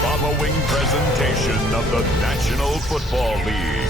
following presentation of the National Football League.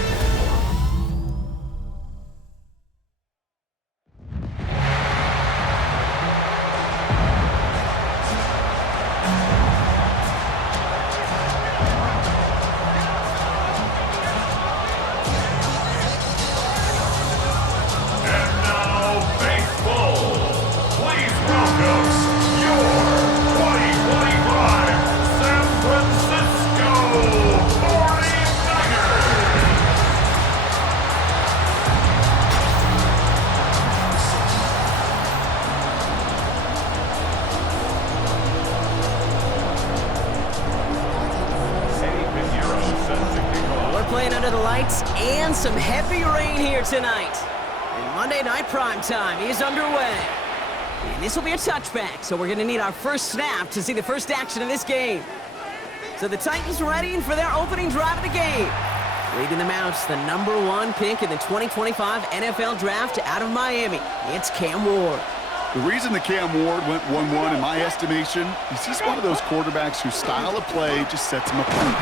And some heavy rain here tonight. And Monday Night Primetime is underway. And this will be a touchback, so we're going to need our first snap to see the first action of this game. So the Titans ready for their opening drive of the game. Leading them out, the #1 pick in the 2025 NFL Draft out of Miami. It's Cam Ward. The reason that Cam Ward went 1-1 in my estimation is he's one of those quarterbacks whose style of play just sets him apart.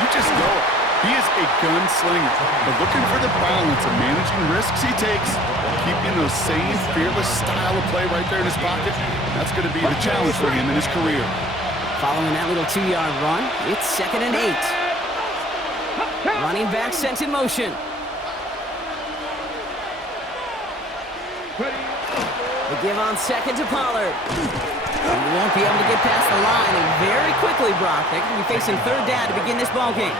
You just know it. He is a gunslinger, but looking for the balance of managing risks he takes while keeping those same fearless style of play right there in his pocket, that's going to be the challenge for him in his career. Following that little 2-yard run, it's 2nd and 8. Running back sent in motion. The give on 2nd to Pollard. He won't be able to get past the line, and very quickly, Brock, they're going to be facing 3rd down to begin this ballgame.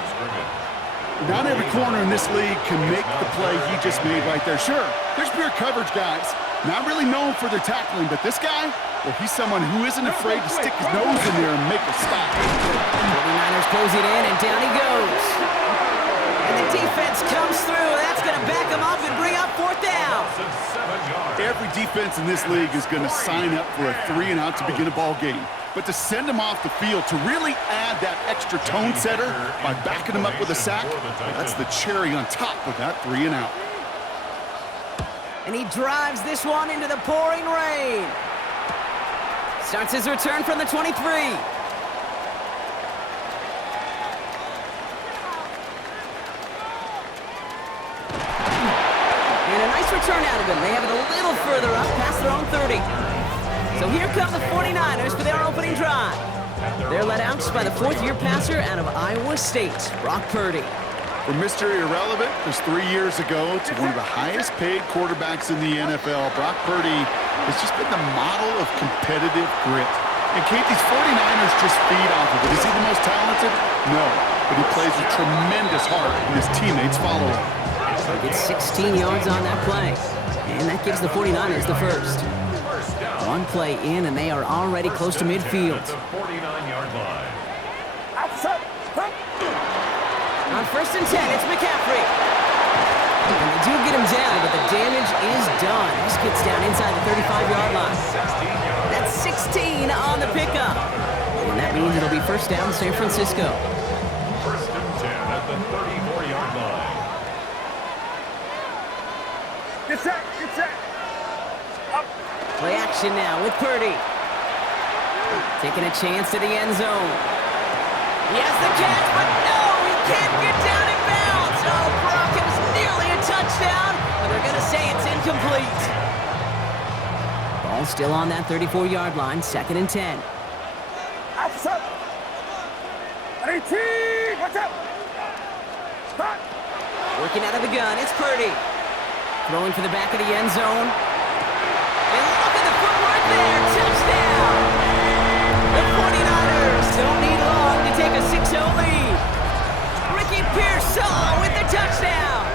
Not every corner in this league can make the play he just made right there. Sure, there's pure coverage guys, not really known for their tackling, but this guy, well, he's someone who isn't afraid to stick his nose in there and make a stop. 49ers closing in, and down he goes. And the defense comes through. That's going to back him up and bring up 4th down. Every defense in this league is going to sign up for a 3-and-out to begin a ball game. But to send him off the field, to really add that extra tone setter by backing him up with a sack, that's the cherry on top of that 3-and-out. And he drives this one into the pouring rain. Starts his return from the 23. And a nice return out of him. They have it a little further up past their own 30. So here come the 49ers for their opening drive. They're led out by the 4th-year passer out of Iowa State, Brock Purdy. From Mr. Irrelevant, just 3 years ago, to one of the highest-paid quarterbacks in the NFL, Brock Purdy has just been the model of competitive grit. And Kate, these 49ers just feed off of it. Is he the most talented? No, but he plays with tremendous heart, and his teammates follow him. So he gets 16 yards on that play, and that gives the 49ers the first. One play in, and they are already close to midfield. On 1st and 10, it's McCaffrey. And they do get him down, but the damage is done. This gets down inside the 35-yard line. That's 16 on the pickup. And that means it'll be 1st down San Francisco. 1st and 10 at the 34-yard line. Get set, get set. Play action now with Purdy. Taking a chance to the end zone. He has the catch, but no, he can't get down in bounds. Oh, Brock, it was nearly a touchdown, but they're going to say it's incomplete. Ball still on that 34-yard line, 2nd and 10. Action. 18, watch out. Stop. Working out of the gun, it's Purdy. Throwing for the back of the end zone. And look at the footwork there, touchdown! The 49ers don't need long to take a 6-0 lead. Ricky Pearsall with the touchdown!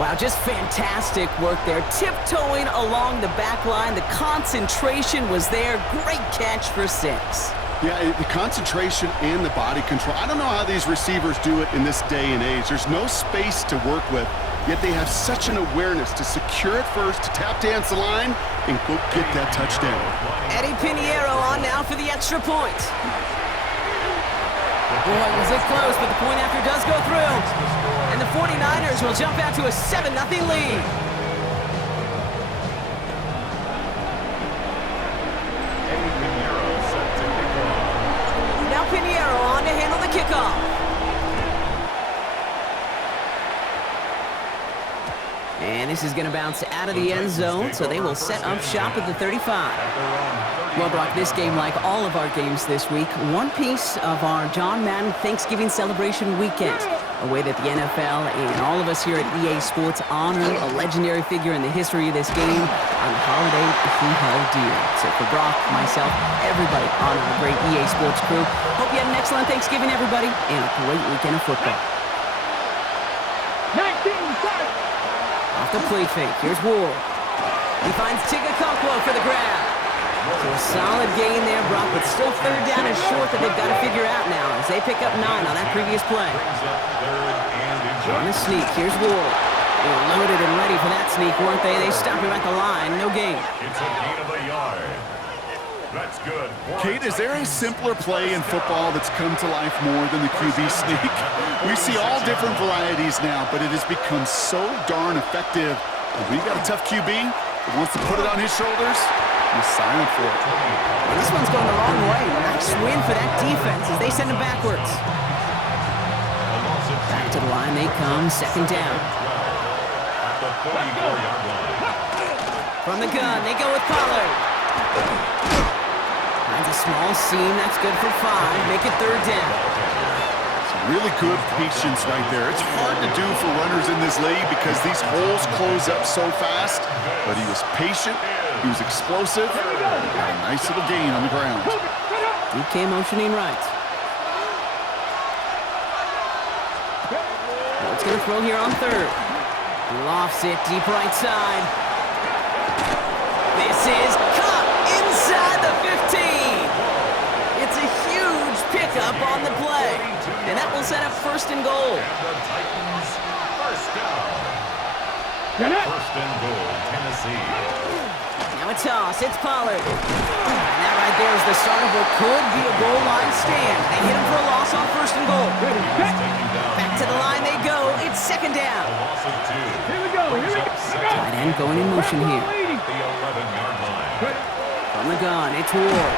Wow, just fantastic work there. Tiptoeing along the back line. The concentration was there. Great catch for 6. Yeah, the concentration and the body control. I don't know how these receivers do it in this day and age. There's no space to work with, yet they have such an awareness to secure it first, to tap dance the line, and go get that touchdown. Eddie Pinheiro on now for the extra point. Boy, was it close, but the point after does go through. And the 49ers will jump out to a 7-0 lead. And this is going to bounce out of the end zone, so they will set up shop at the 35. Well, Brock, this game, like all of our games this week, one piece of our John Madden Thanksgiving celebration weekend. A way that the NFL and all of us here at EA Sports honor a legendary figure in the history of this game on the holiday he held dear. So for Brock, myself, everybody on our great EA Sports crew, hope you had an excellent Thanksgiving, everybody, and a great weekend of football. 19, Off the play fake, here's Ward. He finds Tigakokwo for the grab. So a solid gain there, Brock, but still third down and short that they've got to figure out now as they pick up 9 on that previous play. On the sneak, here's Ward. They were loaded and ready for that sneak, weren't they? They stopped him at the line, no gain. It's a gain of a yard. That's good. Kate, is there a simpler play in football that's come to life more than the QB sneak? We see all different varieties now, but it has become so darn effective. We've got a tough QB that wants to put it on his shoulders. He's silent for it. And this one's going the wrong way. Nice win for that defense as they send him backwards. Back to the line they come, second down. From the gun, they go with Pollard. Finds a small seam, that's good for 5. Make it third down. Really good patience right there. It's hard to do for runners in this league because these holes close up so fast, but he was patient, he was explosive, and got a nice little gain on the ground. DK motioning right. What's going to throw here on third? He lofts it deep right side. This is caught inside the 15. It's a huge pickup on the play. And that will set up first and goal. And the Titans first down. First and goal, Tennessee. Now a toss, it's Pollard. And that right there is the start of what could be a goal line stand. They hit him for a loss on first and goal. Back to the line they go. It's second down. A loss of 2. Here we go. Tight end going in motion here. The 11-yard line. From the gun, it's Ward.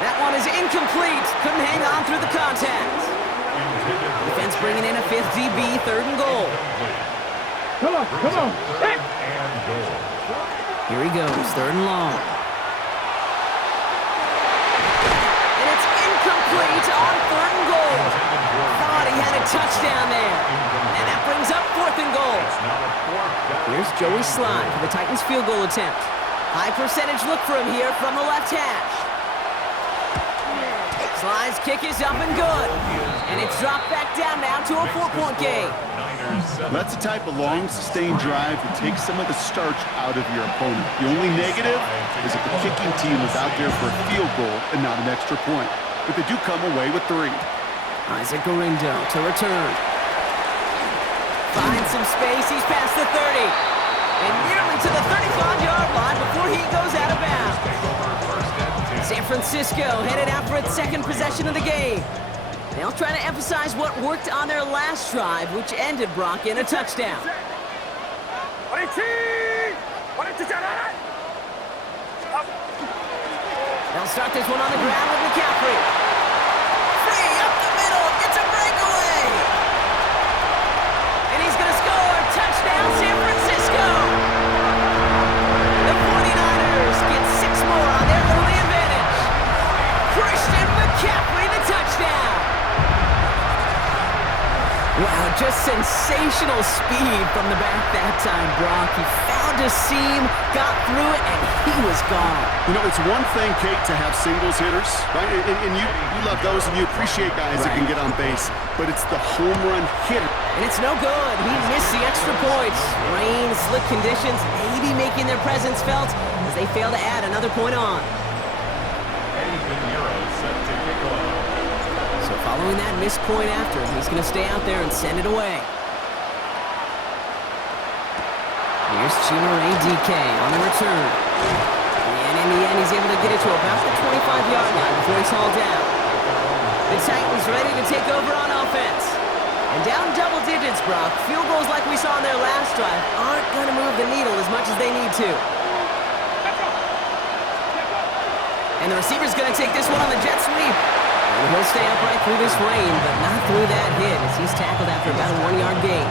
That one is incomplete. Couldn't hang on through the contact. Defense bringing in a 5th DB, third and goal. Come on. Hey. And goal. Here he goes, third and long. And it's incomplete on third and goal. Thought he had a touchdown there. And that brings up fourth and goal. Here's Joey Slye for the Titans field goal attempt. High percentage look for him here from the left hash. Slye's kick is up and good. And it's dropped back down now to a 4-point game. That's the type of long, sustained drive that takes some of the starch out of your opponent. The only negative is if the kicking team is out there for a field goal and not an extra point. But they do come away with 3. Isaac Gorindo to return. Finds some space, he's past the 30. And nearly to the 35-yard line before he goes out of bounds. San Francisco headed out for its second possession of the game. They'll try to emphasize what worked on their last drive, which ended, Brock, in a touchdown. They'll start this one on the ground with McCaffrey. Free up the middle, it's a breakaway! And he's gonna score, touchdown San Francisco! The 49ers get 6 more on their early advantage. Christian McCaffrey, the touchdown! Wow, just sensational speed from the back that time, Brock. He found a seam, got through it, and he was gone. You know, it's one thing, Kate, to have singles hitters, right? And you love those, and you appreciate guys that can get on base. But it's the home run hitter. And it's no good. He missed the extra points. Rain, slick conditions, maybe making their presence felt as they fail to add another point on. So following that missed point after, he's going to stay out there and send it away. Here's Chimere DK on the return. And in the end, he's able to get it to about the 25-yard line before he's hauled down. The Titans ready to take over on offense. And down double digits, Brock. Field goals like we saw on their last drive aren't going to move the needle as much as they need to. And the receiver's going to take this one on the jet sweep. And he'll stay upright through this rain, but not through that hit as he's tackled after about a 1-yard gain.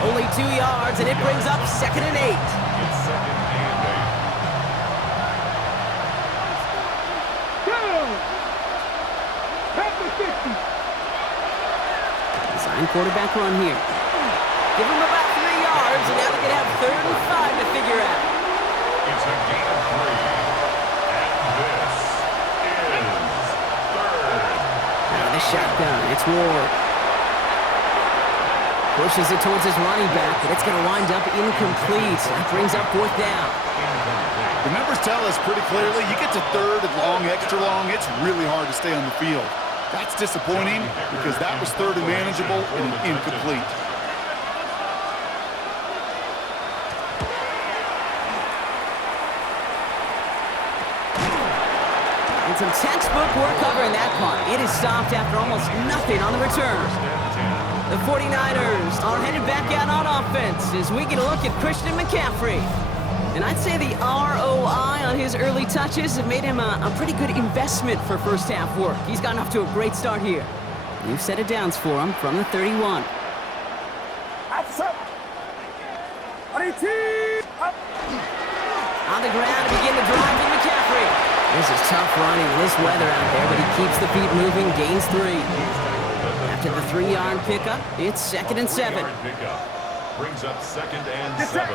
Only 2 yards, and it brings up 2nd and 8. It's 2nd and 8. Go! At the 50. Design quarterback run here. Give him about 3 yards, and now they're going to have 3rd and 5 to figure out. It's a gain of 3. And this is 3rd. Out of the shotgun, it's Ward. Pushes it towards his running back, but it's going to wind up incomplete. That brings up 4th down. The numbers tell us pretty clearly, you get to 3rd and long, extra long, it's really hard to stay on the field. That's disappointing because that was 3rd and manageable and incomplete. And some textbook work covering that punt. It is stopped after almost nothing on the return. The 49ers are headed back out on offense as we get a look at Christian McCaffrey. And I'd say the ROI on his early touches have made him a pretty good investment for first half work. He's gotten off to a great start here. New set of downs for him from the 31. On the ground to begin the drive to McCaffrey. This is tough running in this weather out there, but he keeps the feet moving, gains 3. After the 3-yard pickup, it's 2nd and 7. Pickup brings up 2nd and 7.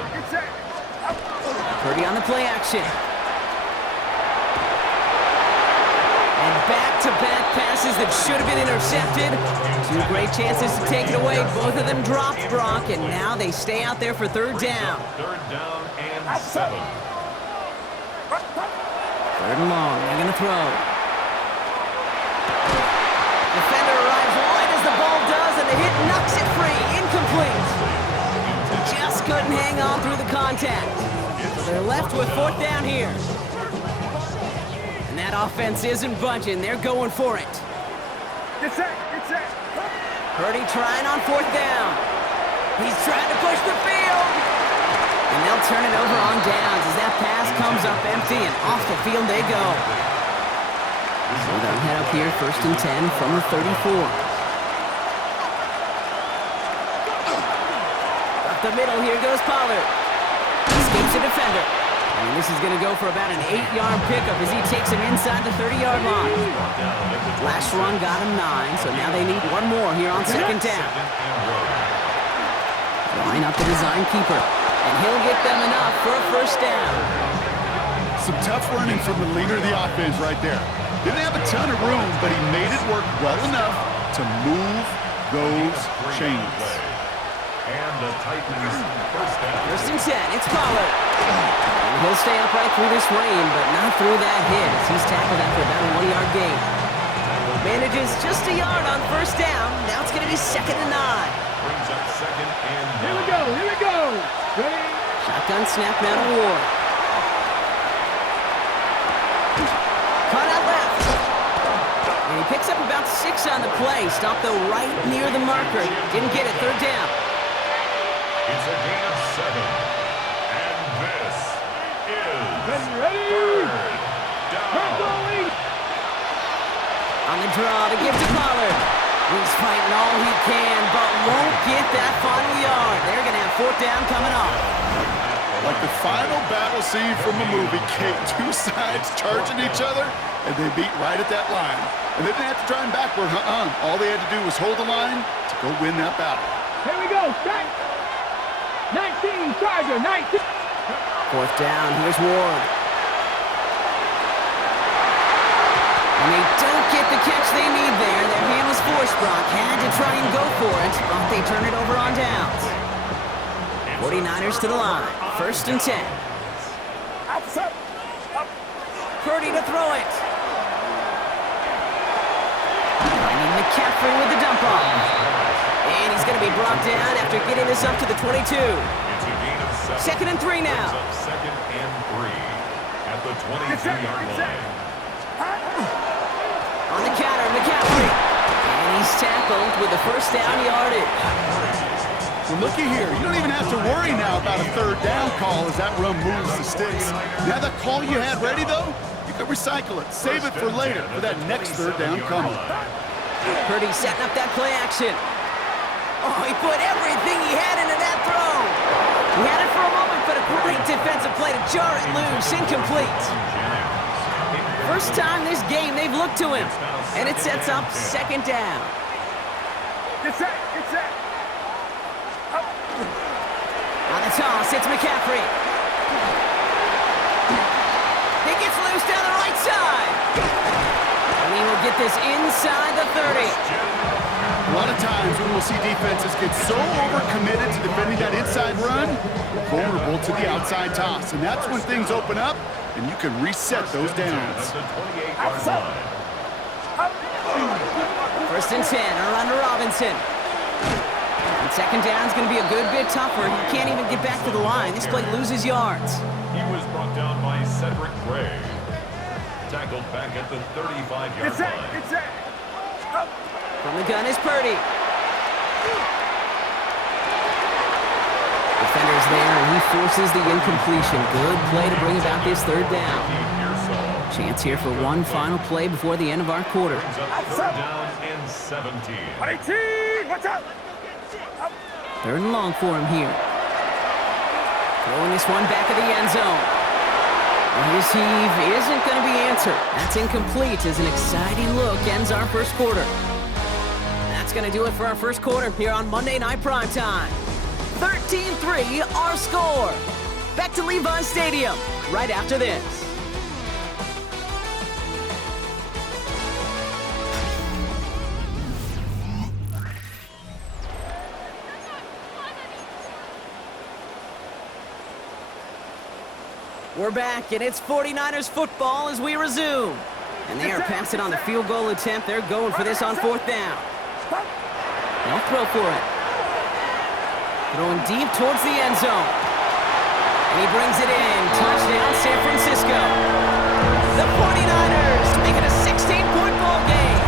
Purdy on the play action. And back-to-back passes that should have been intercepted. 2 great chances to take it away. Both of them dropped, Brock, and now they stay out there for 3rd down. 3rd down and 7. 3rd and long. They're going to throw. Defender arrives wide as the ball does, and the hit knocks it free. Incomplete. Just couldn't hang on through the contact. So they're left with 4th down here. And that offense isn't budging. They're going for it. Purdy trying on 4th down. He's trying to push the field. And they'll turn it over on downs as that pass comes up empty, and off the field they go. So they'll head up here 1st and 10 from the 34. Up the middle, here goes Pollard. Escapes a defender. And this is going to go for about an 8-yard pickup as he takes him inside the 30-yard line. Last run got him 9, so now they need 1 more here on 2nd down. Line up the design keeper, and he'll get them enough for a 1st down. Some tough running from the leader of the offense right there. Didn't have a ton of room, but he made it work well enough to move those chains. And the Titans 1st down. 1st and 10, it's Pollard. And he'll stay upright through this rain, but not through that hit as he's tackled after about a 1-yard gain. Manages just a yard on 1st down. Now it's going to be 2nd and 9. Brings up 2nd and 9. Here we go, here we go. Ready? Shotgun snap now to Ward. Cut out left. And he picks up about 6 on the play. Stopped though right near the marker. Didn't get it. 3rd down. It's a gain of 7. And this is Ready? 3rd We're down. going. On the draw to give to Pollard. He's fighting all he can, but won't get that final yard. They're going to have 4th down coming up. Like the final battle scene from a movie, Kate, 2 sides charging each other, and they beat right at that line. And they didn't have to drive backward, All they had to do was hold the line to go win that battle. Here we go, strike. 19, Charger, 19. 4th down, here's Ward. And they don't get the catch they need there. Their hand was forced, Brock. Had to try and go for it, but they turn it over on downs. 49ers to the line. 1st and 10. Purdy to throw it. Finding McCaffrey with the dump off. And he's going to be brought down after getting this up to the 22. It's a gain of 7. 2nd and 3 now. Brings up 2nd and 3 at the 22-yard line. On the counter, McCaffrey. And he's tackled with the 1st down yardage. Well, looky here. You don't even have to worry now about a 3rd down call as that run moves the sticks. Now that call you had ready, though, you can recycle it. Save it for later for that next 3rd down coming. Purdy setting up that play action. Oh, he put everything he had into that throw. He had it for a moment, but a great defensive play to jar it loose. Incomplete. First time this game they've looked to him, and it sets up second down. Get set. Get set. Up. On the toss, it's McCaffrey. He gets loose down the right side. And he will get this inside the 30. A lot of times when we'll see defenses get so overcommitted to defending that inside run, vulnerable to the outside toss. And that's when things open up, and you can reset those downs. First and 10, around to Robinson. And second down's going to be a good bit tougher. He can't even get back to the line. This play loses yards. He was brought down by Cedric Gray. Tackled back at the 35-yard Get set. line. Get set. Up. From the gun is Purdy. Defender's there, and he forces the incompletion. Good play to bring about this third down. Chance here for one final play before the end of our quarter. Brings up third down and 17. 18. Watch out. Up. Third and long for him here. Throwing this one back of the end zone. Well, his heave isn't going to be answered. That's incomplete as an exciting look ends our first quarter. That's going to do it for our first quarter here on Monday Night Primetime. 13-3 our score. Back to Levi's Stadium right after this. We're back, and it's 49ers football as we resume. And they are passing on the field goal attempt. They're going for this on fourth down. They'll throw for it. Throwing deep towards the end zone. And he brings it in. Touchdown, San Francisco. The 49ers make it a 16-point ball game.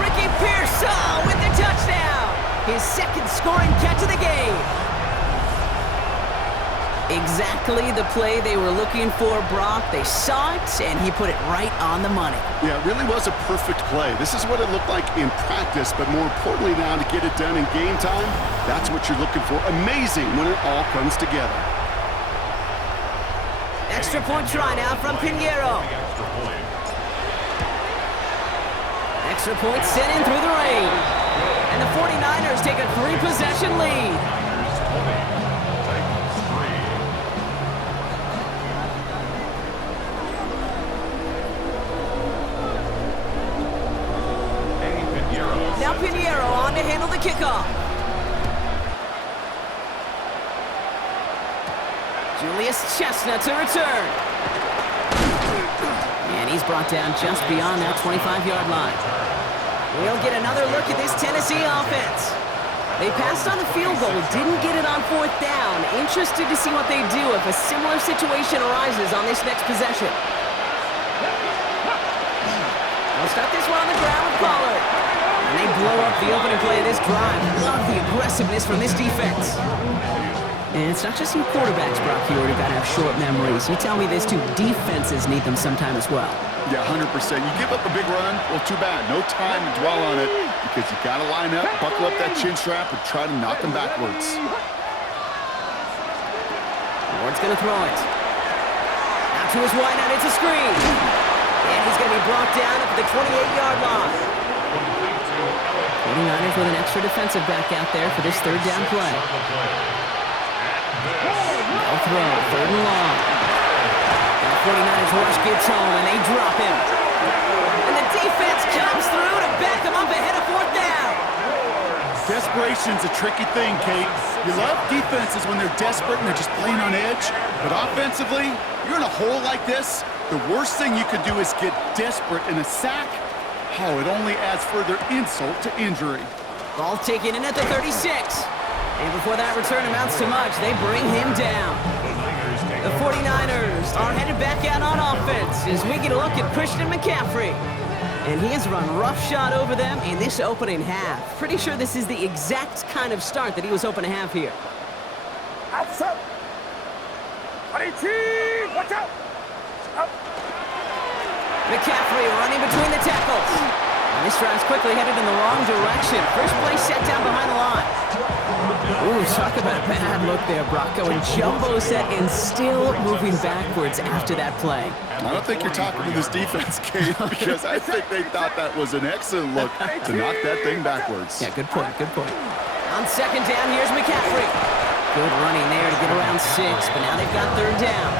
Ricky Pearsall with the touchdown. His second scoring catch of the game. Exactly the play they were looking for, Brock. They saw it, and he put it right on the money. Yeah, it really was a perfect play. This is what it looked like in practice, but more importantly now to get it done in game time, that's what you're looking for. Amazing when it all comes together. Extra point try now from Pinheiro. Extra point sent in through the rain. And the 49ers take a 3-possession lead. Now Pinheiro on to handle the kickoff. Julius Chestnut to return. And he's brought down just beyond that 25-yard line. We'll get another look at this Tennessee offense. They passed on the field goal, didn't get it on fourth down. Interested to see what they do if a similar situation arises on this next possession. They'll start this one on the ground with Pollard. And they blow up the opening play of this drive. Love the aggressiveness from this defense. And it's not just you quarterbacks, Brock, you already got to have short memories. You tell me this too, defenses need them sometime as well. Yeah, 100%. You give up a big run, well, too bad. No time to dwell on it because you got to line up, buckle up that chin strap, and try to knock them backwards. Ward's going to throw it. Out to his wideout, it's a screen. And he's going to be brought down at the 28-yard line. 49ers with an extra defensive back out there for this third down play. No throw, third and long. And the 49ers rush gets home, and they drop him. And the defense comes through to back him up ahead of fourth down. Desperation's a tricky thing, Kate. You love defenses when they're desperate and they're just playing on edge. But offensively, you're in a hole like this, the worst thing you could do is get desperate in a sack. Oh, it only adds further insult to injury. Ball taken in at the 36. And before that return amounts to much, they bring him down. The 49ers are headed back out on offense as we get a look at Christian McCaffrey. And he has run roughshod over them in this opening half. Pretty sure this is the exact kind of start that he was hoping to have here. Outside. 18. Watch out. Up. McCaffrey running between the tackles. This drive's quickly headed in the wrong direction. First play set down behind the line. Ooh, talk about a bad look there, Brock. Going jumbo set and still moving backwards after that play. I don't think you're talking to this defense, Kate, because I think they thought that was an excellent look to knock that thing backwards. Yeah, good point, good point. On second down, here's McCaffrey. Good running there to get around 6, but now they've got third down.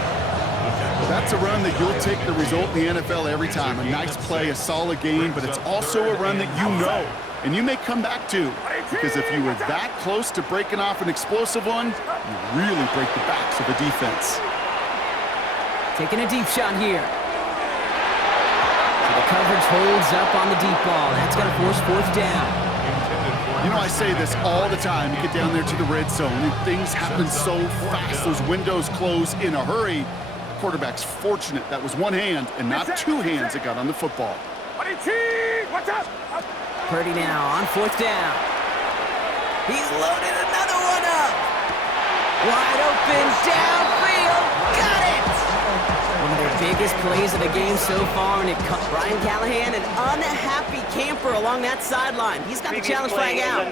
That's a run that you'll take the result in the NFL every time. A nice play, a solid game, but it's also a run that you know and you may come back to. Because if you were that close to breaking off an explosive one, you really break the backs of a defense. Taking a deep shot here. So the coverage holds up on the deep ball. That's going to force fourth down. You know, I say this all the time. You get down there to the red zone, and things happen so fast. Those windows close in a hurry. The quarterback's fortunate that was one hand and not two hands that got on the football. What's up? Purdy now on fourth down. He's loaded another one up. Wide open downfield. Got it! One of their biggest plays of the game so far, and it cut Brian Callahan, an unhappy camper along that sideline. He's got the challenge flag out.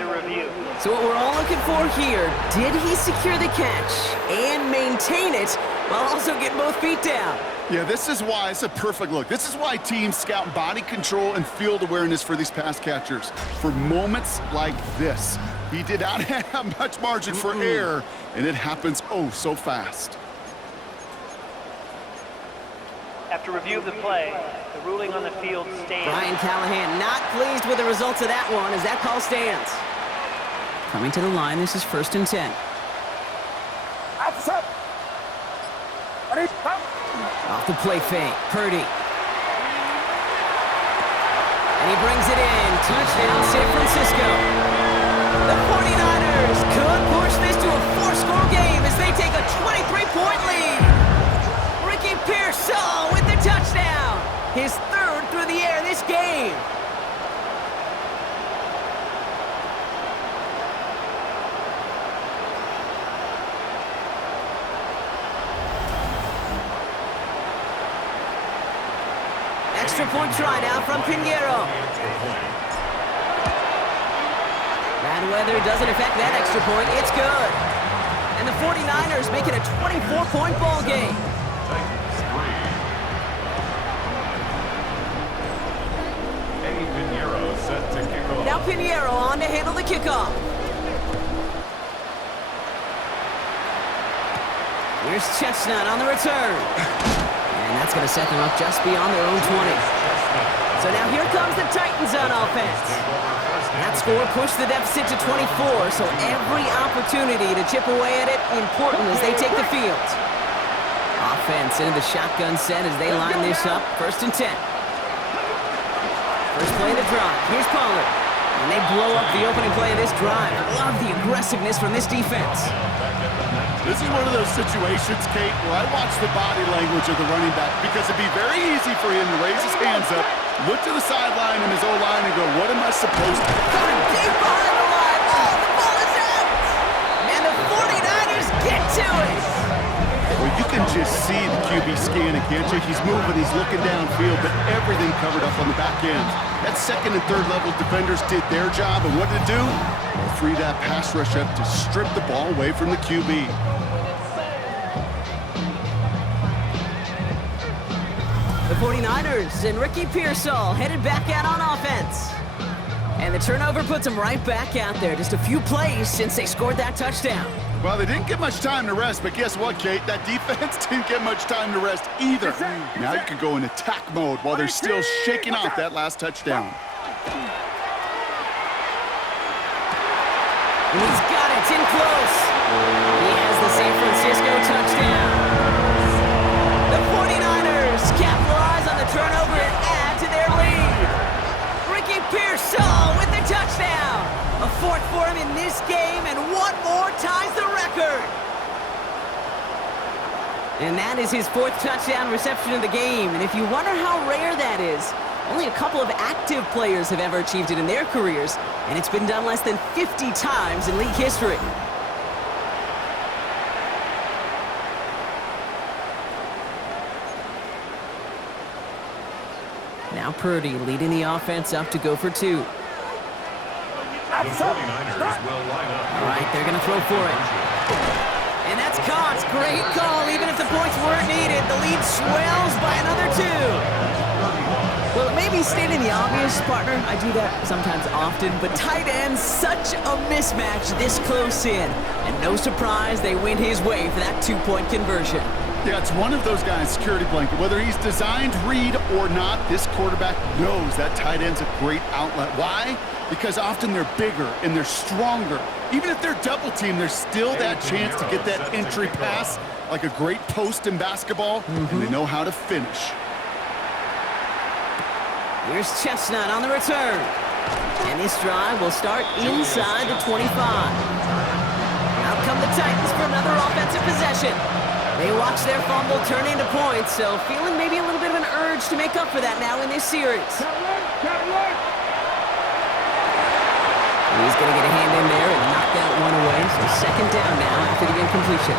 So what we're all looking for here, did he secure the catch and maintain it while also getting both feet down? Yeah, this is why it's a perfect look. This is why teams scout body control and field awareness for these pass catchers. For moments like this, he did not have much margin for error, and it happens oh so fast. After review of the play, the ruling on the field stands. Brian Callahan not pleased with the results of that one as that call stands. Coming to the line, this is 1st and 10. Off the play fake, Purdy. And he brings it in. Touchdown, San Francisco. The 49ers could push this to a 4-score game as they take a 23-point lead. Ricky Pearsall with the touchdown. His 3rd through the air this game. Extra point try now from Pinheiro. Bad weather doesn't affect that extra point. It's good. And the 49ers make it a 24-point ball game. Now Pinheiro on to handle the kickoff. Here's Chestnut on the return. And that's going to set them up just beyond their own 20. So now here comes the Titans on offense. That score pushed the deficit to 24, so every opportunity to chip away at it important as they take the field. Offense into the shotgun set as they line this up. 1st and 10. First play of the drive. Here's Pollard. And they blow up the opening play of this drive. Love the aggressiveness from this defense. This is one of those situations, Kate, where I watch the body language of the running back because it'd be very easy for him to raise his hands up, look to the sideline and his O-line and go, what am I supposed to do? Going deep behind the line. Oh, the ball is out. And the 49ers get to it. Well, you can just see the QB scanning, can't you? He's moving, he's looking downfield, but everything covered up on the back end. That 2nd and 3rd level defenders did their job, and what did it do? They freed that pass rush up to strip the ball away from the QB. The 49ers and Ricky Pearsall headed back out on offense. And the turnover puts them right back out there. Just a few plays since they scored that touchdown. Well, they didn't get much time to rest, but guess what, Kate? That defense didn't get much time to rest either. Now you can go in attack mode while they're still shaking off that last touchdown. And he's got it. It's in close. He has the San Francisco touchdown. The 49ers capitalize on the turnover and add to their lead. Ricky Pearsall with the touchdown. A 4th for him in this game, and one more ties the record. And that is his 4th touchdown reception of the game. And if you wonder how rare that is, only a couple of active players have ever achieved it in their careers, and it's been done less than 50 times in league history. Now Purdy leading the offense up to go for 2. The 49ers will line up. All right, they're going to throw for it. And that's caught. Great call. Even if the points weren't needed, the lead swells by another 2. Well, it may be stating the obvious, partner. I do that sometimes often, but tight ends, such a mismatch this close in. And no surprise, they went his way for that 2-point conversion. Yeah, it's one of those guys, security blanket. Whether he's designed read or not, this quarterback knows that tight end's a great outlet. Why? Because often they're bigger and they're stronger. Even if they're double teamed, there's still that chance to get that entry pass, like a great post in basketball, and they know how to finish. Here's Chestnut on the return. And this drive will start inside the 25. Out come the Titans for another offensive possession. They watch their fumble turn into points, so feeling maybe a little bit of an urge to make up for that now in this series. He's going to get a hand in there and knock that one away. So second down now after the incompletion.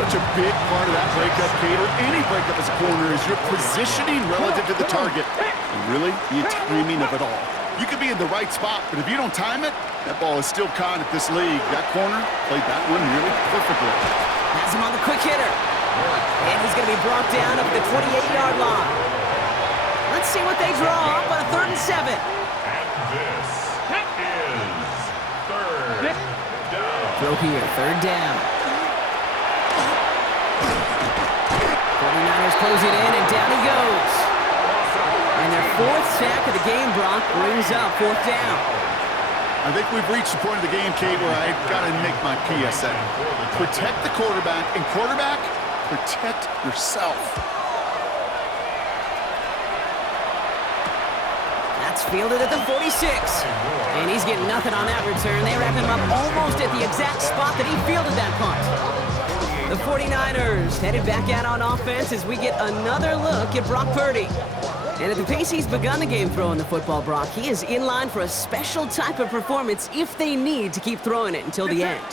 Such a big part of that breakup, Kate, or any breakup as a corner, is your positioning relative to the target. And really, the timing of it all. You could be in the right spot, but if you don't time it, that ball is still caught at this league. That corner played that one really perfectly. Has him on the quick hitter. And he's going to be brought down up at the 28-yard line. Let's see what they draw up on a 3rd and 7. And this is third down. Throw here, 3rd down. 49ers close it in, and down he goes. And their 4th sack of the game, Brock, brings up 4th down. I think we've reached the point of the game, Kate, where I've got to make my PSA. Protect the quarterback, and quarterback, protect yourself. That's fielded at the 46. And he's getting nothing on that return. They wrap him up almost at the exact spot that he fielded that punt. The 49ers headed back out on offense as we get another look at Brock Purdy. And at the pace he's begun the game throwing the football, Brock, he is in line for a special type of performance if they need to keep throwing it until the end.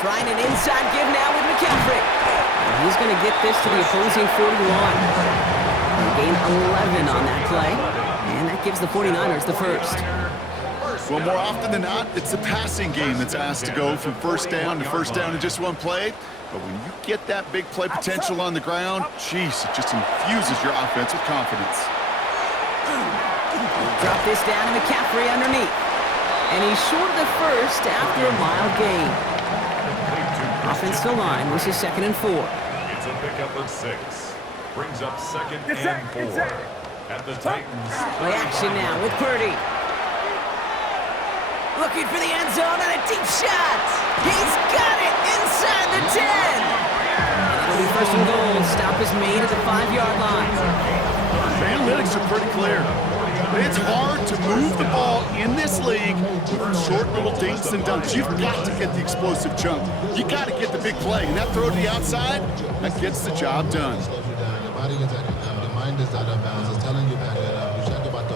Trying an inside give now with McCaffrey. And he's going to get this to the opposing 41. They gain 11 on that play, and that gives the 49ers the first. Well, more often than not, it's the passing game that's asked to go from first down to first down in just one play. But when you get that big play potential on the ground, geez, it just infuses your offense with confidence. Drop this down to McCaffrey underneath. And he's short of the first after a mild gain. Offensive line, this is 2nd and 4. It's a pickup of 6. Brings up 2nd and 4. At the Titans. Play action now with Purdy. Looking for the end zone and a deep shot. He's got it inside the 10. And it'll be 1st and goal. Stop is made at the 5-yard line. The analytics are pretty clear. It's hard to move the ball in this league with short little dinks and dunks. You've got to get the explosive jump. You got to get the big play. And that throw to the outside, that gets the job done.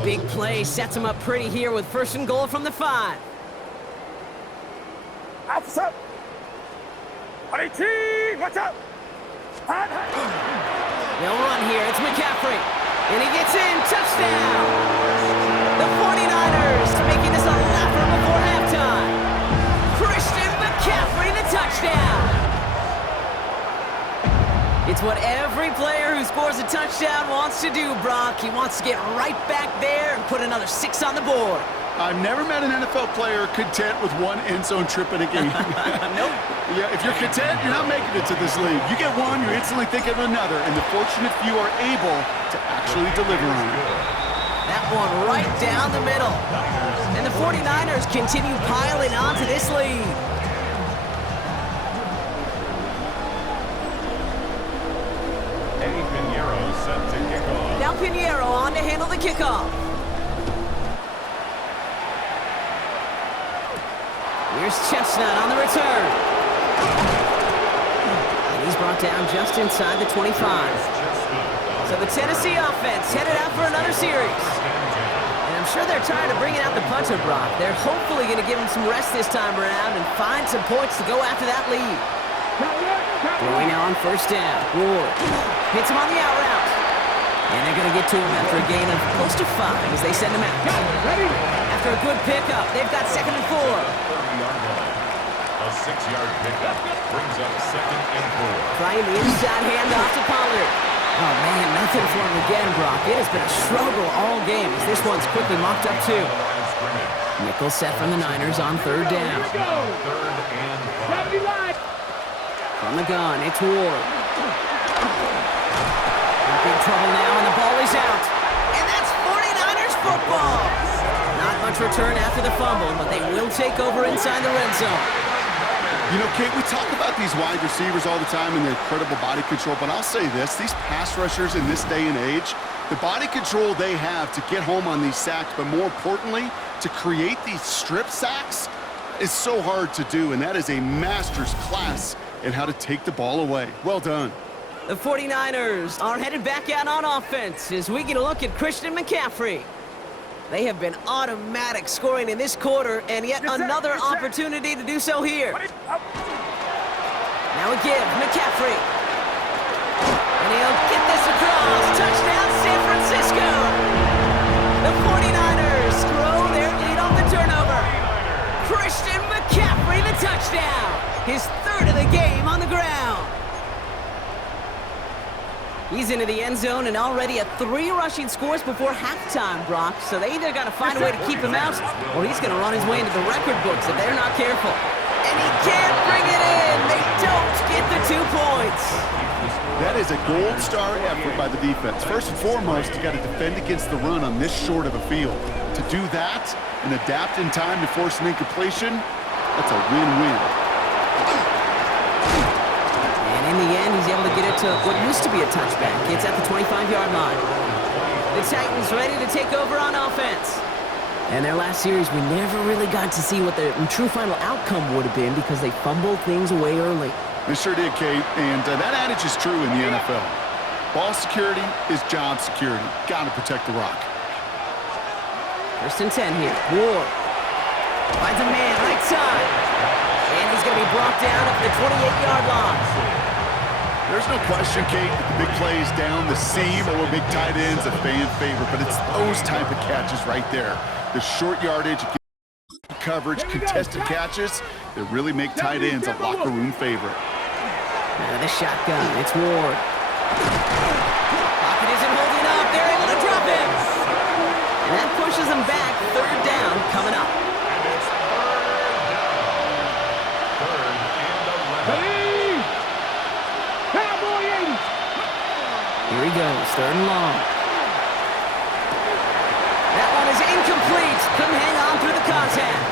Big play sets him up pretty here with 1st and goal from the 5. Officer! 18! Watch out! They'll run here. It's McCaffrey. And he gets in. Touchdown! The 49ers making this a lapper before halftime. Christian McCaffrey, the touchdown! It's what every player who scores a touchdown wants to do, Brock. He wants to get right back there and put another 6 on the board. I've never met an NFL player content with one end zone trip in a game. Nope. Yeah, if you're content, you're not making it to this league. You get one, you're instantly thinking of another, and the fortunate few are able to actually deliver on it. That one right down the middle. And the 49ers continue piling onto this lead. Eddie Pinheiro set to kick off. Now Pinheiro on to handle the kickoff. Here's Chestnut on the return. And he's brought down just inside the 25. So the Tennessee offense headed out for another series. And I'm sure they're tired of bringing out the punter, Brock. They're hopefully going to give him some rest this time around and find some points to go after that lead. Throwing now on first down. Ward hits him on the out route. And they're going to get to him after a gain of close to 5 as they send him out. After a good pickup, they've got 2nd and 4. 30-yard line. A 6-yard pickup brings up 2nd and 4. Trying the inside handoff to Pollard. Oh, man, nothing for him again, Brock. It has been a struggle all game as this one's quickly mocked up, too. Nickel set from the Niners on 3rd down. 3rd and 5. From the gun, it's Ward. In big trouble now, and the ball is out. And that's 49ers football. Not much return after the fumble, but they will take over inside the red zone. You know, Kate, we talk about these wide receivers all the time and their incredible body control, but I'll say this, these pass rushers in this day and age, the body control they have to get home on these sacks, but more importantly, to create these strip sacks is so hard to do, and that is a master's class in how to take the ball away. Well done. The 49ers are headed back out on offense as we get a look at Christian McCaffrey. They have been automatic scoring in this quarter, and yet another opportunity to do so here. Now a give, McCaffrey. And he'll get this across. Touchdown, San Francisco. The 49ers throw their lead on the turnover. Christian McCaffrey, the touchdown. His 3rd of the game on the ground. He's into the end zone and already at 3 rushing scores before halftime, Brock. So they either got to find a way to keep him out, or he's going to run his way into the record books if they're not careful. And he can't bring it in. They don't get the 2 points. That is a gold star effort by the defense. First and foremost, you got to defend against the run on this short of a field. To do that and adapt in time to force an incompletion, that's a win-win. In the end, he's able to get it to what used to be a touchback. It's at the 25-yard line. The Titans ready to take over on offense. And their last series, we never really got to see what the true final outcome would have been because they fumbled things away early. They sure did, Kate, and that adage is true in the NFL. Ball security is job security. Got to protect the rock. 1st and 10 here. Ward finds a man right side. And he's going to be brought down at the 28-yard line. There's no question, Kate, that the big plays down the seam or big tight ends a fan favorite, but it's those type of catches right there. The short yardage, coverage, contested catches that really make tight ends a locker room favorite. Out of the shotgun, it's Ward. Pocket isn't holding up. They're able to drop him. And that pushes them back. 3rd down coming up. Here he goes, 3rd and long. That one is incomplete. Couldn't hang on through the contact.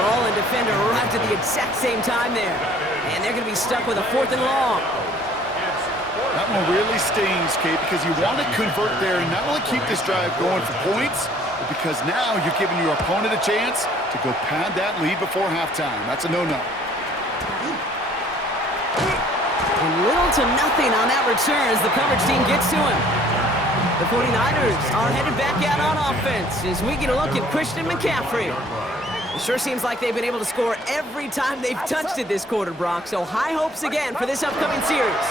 Ball and defender arrived at the exact same time there. And they're going to be stuck with a 4th and long. That one really stings, Kate, because you want to convert there and not only keep this drive going for points, but because now you're giving your opponent a chance to go pad that lead before halftime. That's a no-no. And little to nothing on that return as the coverage team gets to him. The 49ers are headed back out on offense as we get a look at Christian McCaffrey. It sure seems like they've been able to score every time they've touched it this quarter, Brock, so high hopes again for this upcoming series.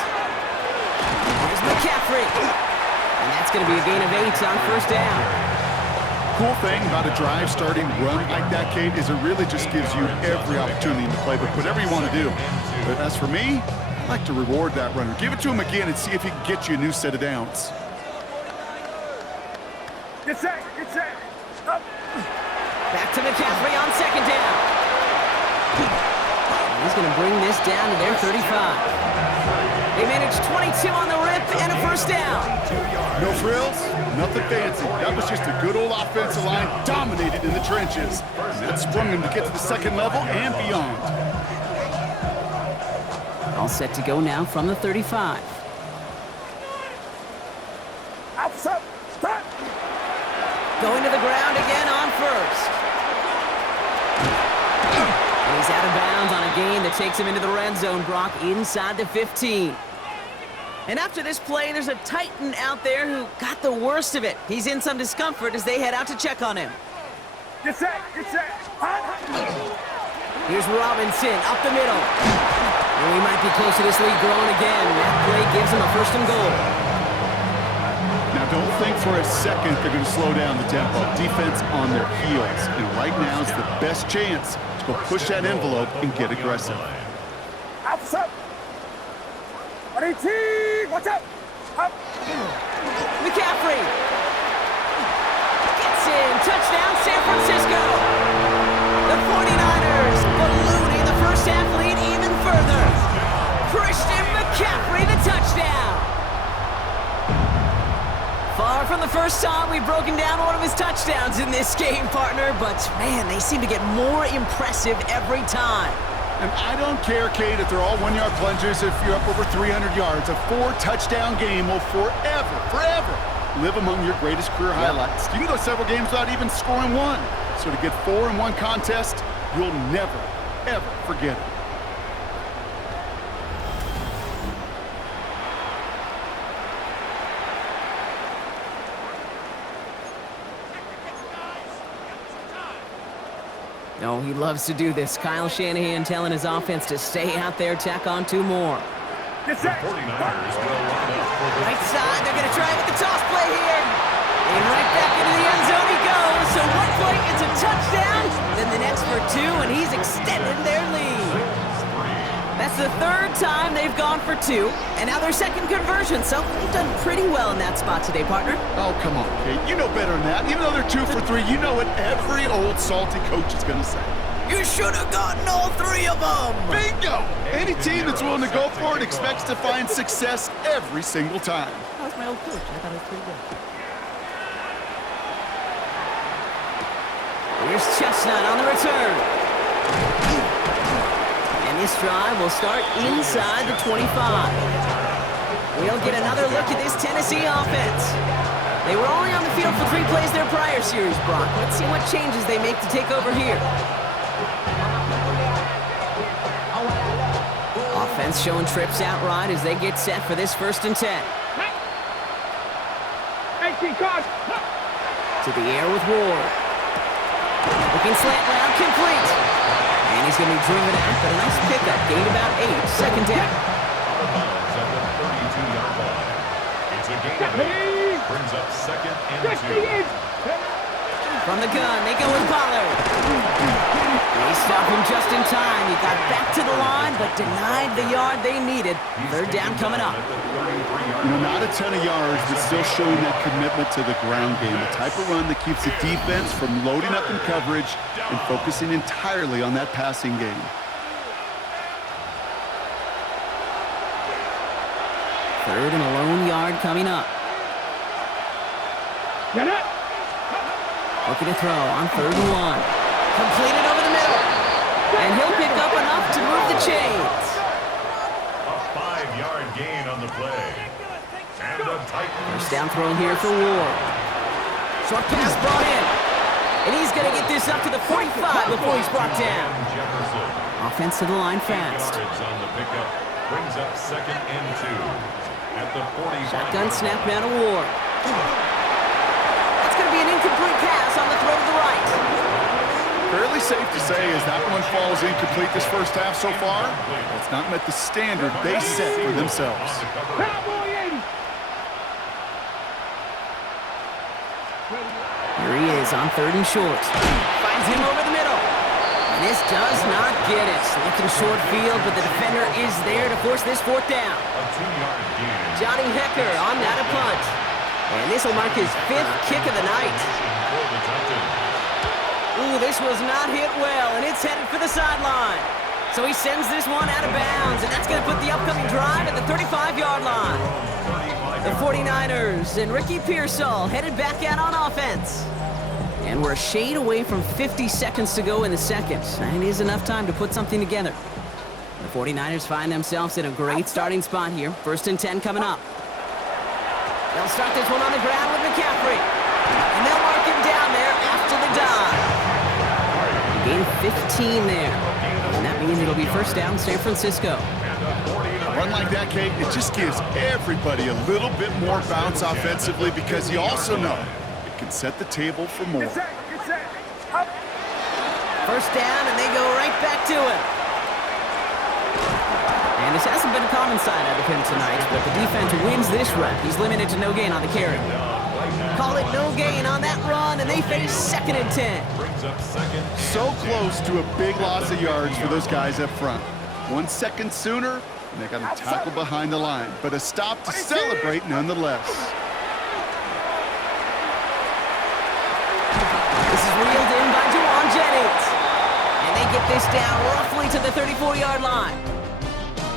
Here's McCaffrey. And that's going to be a gain of 8 on 1st down. Cool thing about a drive starting run like that, Kate, is it really just gives you every opportunity in the playbook, whatever you want to do. But as for me, I like to reward that runner. Give it to him again and see if he can get you a new set of downs. Get set, up. Back to McCaffrey on 2nd down. He's going to bring this down to their 35. They managed 22 on the rip and a 1st down. No frills, nothing fancy. That was just a good old offensive line dominated in the trenches. And that sprung him to get to the 2nd level and beyond. All set to go now from the 35. Outside, stop. Going to the ground again on 1st. And he's out of bounds on a gain that takes him into the red zone, Brock, inside the 15. And after this play, there's a Titan out there who got the worst of it. He's in some discomfort as they head out to check on him. Get set. Here's Robinson up the middle. And we might be close to this lead growing again. That play gives them a 1st and goal. Now, don't think for a second they're going to slow down the tempo. Defense on their heels. And right now is the best chance to go push that envelope and get aggressive. Up. Watch out. Up. McCaffrey gets in. Touchdown, San Francisco. The 49ers ballooning the first half lead even further. Christian McCaffrey, the touchdown. Far from the first time we've broken down one of his touchdowns in this game, partner, but man, they seem to get more impressive every time. And I don't care, Kate, if they're all 1-yard plungers, if you're up over 300 yards. A 4-touchdown game will forever live among your greatest career highlights. You can go several games without even scoring one. So to get 4 in one contest, you'll never, ever forget it. No, he loves to do this. Kyle Shanahan telling his offense to stay out there, tack on 2 more. The 49ers will line up for the Right side, they're going to try with the toss play here. And right back into the end zone he goes. So one play, it's a touchdown. Then the next for 2, and he's extended their lead. That's the 3rd time they've gone for 2, and now their 2nd conversion. So they've done pretty well in that spot today, partner. Oh, come on, Kate. You know better than that. Even though they're 2 for 3, you know what every old salty coach is going to say. You should have gotten all 3 of them. Bingo! Any team that's willing to go for it expects to find success every single time. That was my old coach. I thought it was pretty good. Here's Chestnut on the return. And this drive will start inside the 25. We'll get another look at this Tennessee offense. They were only on the field for 3 plays their prior series, Brock. Let's see what changes they make to take over here. Offense showing trips out right as they get set for this 1st and 10. 18 cards. To the air with Ward. Looking slant round, complete. And he's going to be driven out, but a nice pickup. Gained about 8. 2nd down. out of bounds at the 32-yard line. It's a gain of 8. Brings up 2nd and 2. From the gun, they go with Pollard. They stop him just in time. He got back to the line, but denied the yard they needed. 3rd down coming up. You know, not a ton of yards, but still showing that commitment to the ground game. The type of run that keeps the defense from loading up in coverage and focusing entirely on that passing game. Third and a lone yard coming up. Get it. Looking to throw on 3rd and 1. Completed over the middle. And he'll pick up enough to move the chains. A 5-yard gain on the play. And the Titans. First down throw here for Ward. Short pass brought in. And he's going to get this up to the 45 before he's brought down. Jefferson. Offense to the line fast. Yards on the pickup. Brings up 2nd and 2. At the 45. Shotgun snap now to Ward. That's going to be an incomplete pass on the throw to the right. Fairly safe to say as that one falls incomplete this first half so far, it's not met the standard they set for themselves. Cowboy 80. Here he is on 3rd and short. Finds him over the middle. And this does not get it. Looking short field, but the defender is there to force this 4th down. A 2-yard gain. Johnny Hecker on that a punt. And this will mark his 5th kick of the night. For the Titans. Ooh, this was not hit well, and it's headed for the sideline. So he sends this one out of bounds, and that's going to put the upcoming drive at the 35-yard line. The 49ers and Ricky Pearsall headed back out on offense. And we're a shade away from 50 seconds to go in the 2nd. And it is enough time to put something together. The 49ers find themselves in a great starting spot here. 1st and 10 coming up. They'll start this one on the ground with McCaffrey. And they'll mark him down there after the dive. Gain 15 there. And that means it'll be 1st down San Francisco. A run like that, Kate, it just gives everybody a little bit more bounce offensively because you also know it can set the table for more. Get set. Up. 1st down, and they go right back to it. this hasn't been a common side out of him tonight, but the defense wins this rep. He's limited to no gain on the carry. Call it no gain on that run, and they face 2nd and 10. So close to a big loss of yards for those guys up front. 1 second sooner, and they got to tackle behind the line, but a stop to celebrate nonetheless. This is reeled in by Juwan Jennings. And they get this down roughly to the 34-yard line.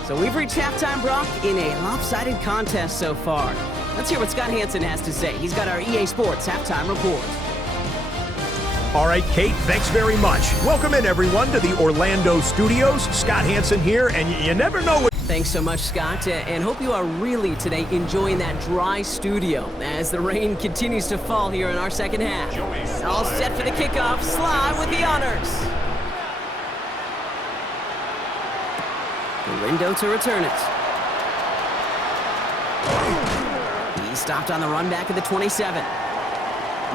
So we've reached halftime, Brock, in a lopsided contest so far. Let's hear what Scott Hansen has to say. He's got our EA Sports halftime report. All right, Kate, thanks very much. Welcome in, everyone, to the Orlando studios. Scott Hansen here, and you never know what... Thanks so much, Scott, and hope you are really today enjoying that dry studio as the rain continues to fall here in our second half. All set for the kickoff. Sly with the honors. Lindo to return it. He stopped on the run back at the 27.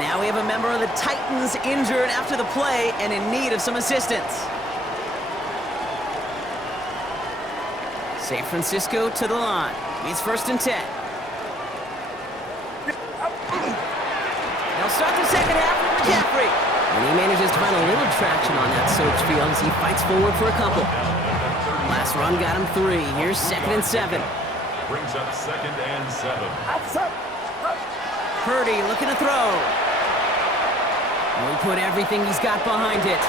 Now we have a member of the Titans injured after the play and in need of some assistance. San Francisco to the line. It's 1st and 10. They'll start the second half with McCaffrey. And he manages to find a little traction on that search field as he fights forward for a couple. Last run got him 3. Here's 2nd and 7. Brings up 2nd and 7. Purdy looking to throw. He put everything he's got behind it.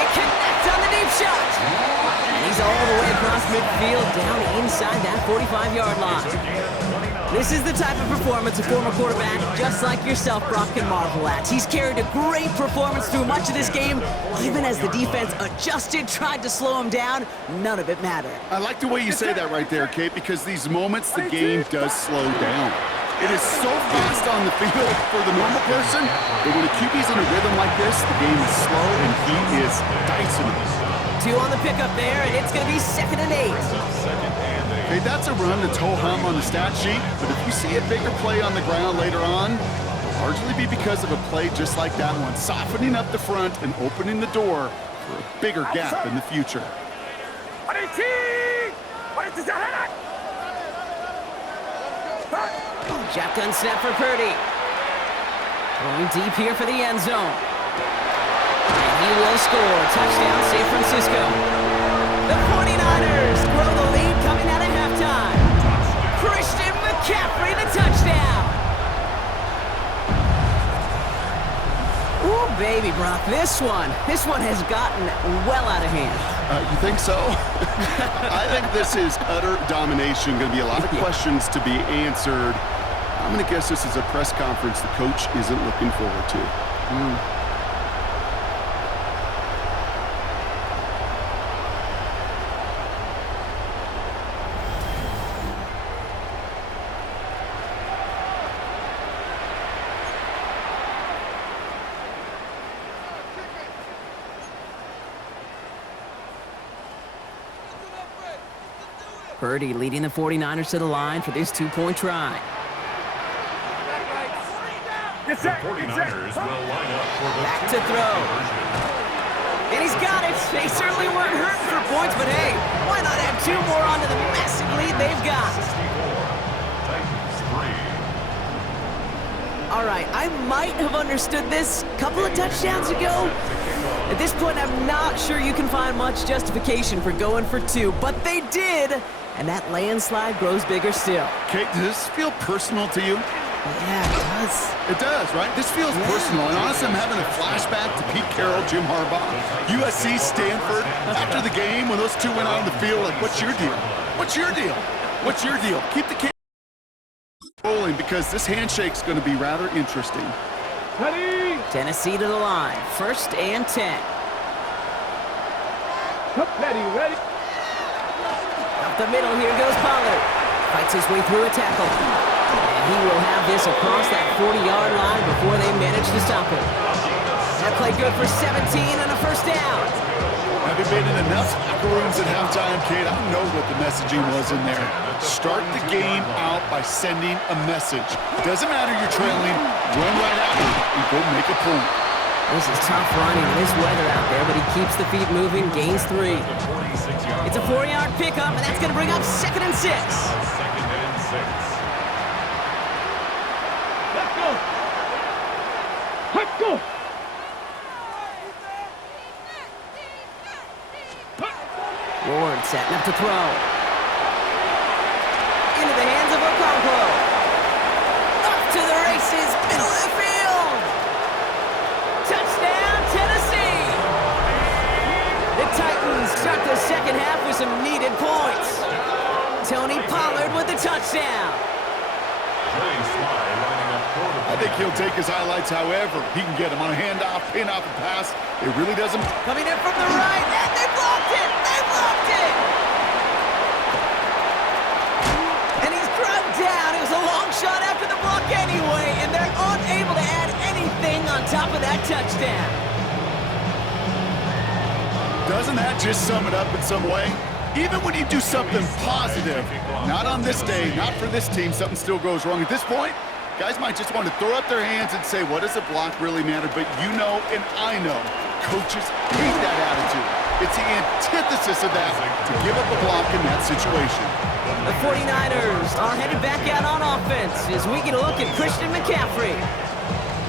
It connects on the deep shot. And he's all the way across midfield down inside that 45-yard line. This is the type of performance a former quarterback just like yourself, Brock, can marvel at. He's carried a great performance through much of this game. Even as the defense adjusted, tried to slow him down, none of it mattered. I like the way you say that right there, Kate, because these moments the game does slow down. It is so fast on the field for the normal person, but when a QB's in a rhythm like this, the game is slow and he is dicing it. 2 on the pickup there, and it's going to be 2nd and 8. Okay, that's a run that's ho-hum on the stat sheet, but if you see a bigger play on the ground later on, it'll largely be because of a play just like that one, softening up the front and opening the door for a bigger gap in the future. Shotgun snap for Purdy. Going deep here for the end zone. And he will score. Touchdown, San Francisco. The 49ers grow the lead coming out of halftime. Christian McCaffrey, the touchdown. Ooh, baby, Brock, this one has gotten well out of hand. You think so? I think this is utter domination. Going to be a lot of questions to be answered. I'm going to guess this is a press conference the coach isn't looking forward to. Purdy leading the 49ers to the line for this 2-point try. The 49ers will line up for the Back to throw. And he's got it. They certainly weren't hurting for points, but hey, why not add 2 more onto the massive lead they've got? Titans 3. All right, I might have understood this a couple of touchdowns ago. At this point, I'm not sure you can find much justification for going for 2, but they did, and that landslide grows bigger still. Kate, does this feel personal to you? Yeah, it does. It does, right? This feels personal, and honestly, I'm having a flashback to Pete Carroll, Jim Harbaugh, USC, Stanford. After the game, when those 2 went out on the field, like, what's your deal? What's your deal? What's your deal? Keep the camera rolling because this handshake's going to be rather interesting. Ready? Tennessee to the line. 1st and 10. Ready. Up the middle, here goes Pollard. Fights his way through a tackle. And he will have this across that 40-yard line before they manage to stop him. That play good for 17 and a 1st down. Having been in enough locker rooms at halftime, Kate, I know what the messaging was in there. Start the game out by sending a message. Doesn't matter you're trailing, run right at it and go make a point. This is tough running in this weather out there, but he keeps the feet moving, gains 3. It's a 4-yard pickup, and that's going to bring up 2nd and 6. Second and 6. Let's go. Let's go. Ward setting up to throw. Into the hands of Okonkwo. Up to the races, middle of the field. Touchdown, Tennessee. The Titans start the second half with some needed points. Tony Pollard with the touchdown. I think he'll take his highlights however he can get them on a handoff, pin off a pass. It really doesn't. Coming in from the right, and they blocked it! They blocked it! And he's drugged down. It was a long shot after the block anyway, and they're unable to add anything on top of that touchdown. Doesn't that just sum it up in some way? Even when you do something positive, not on this day, not for this team, something still goes wrong. At this point, guys might just want to throw up their hands and say, what does a block really matter? But you know, and I know, coaches hate that attitude. It's the antithesis of that, to give up a block in that situation. The 49ers are headed back out on offense as we get a look at Christian McCaffrey.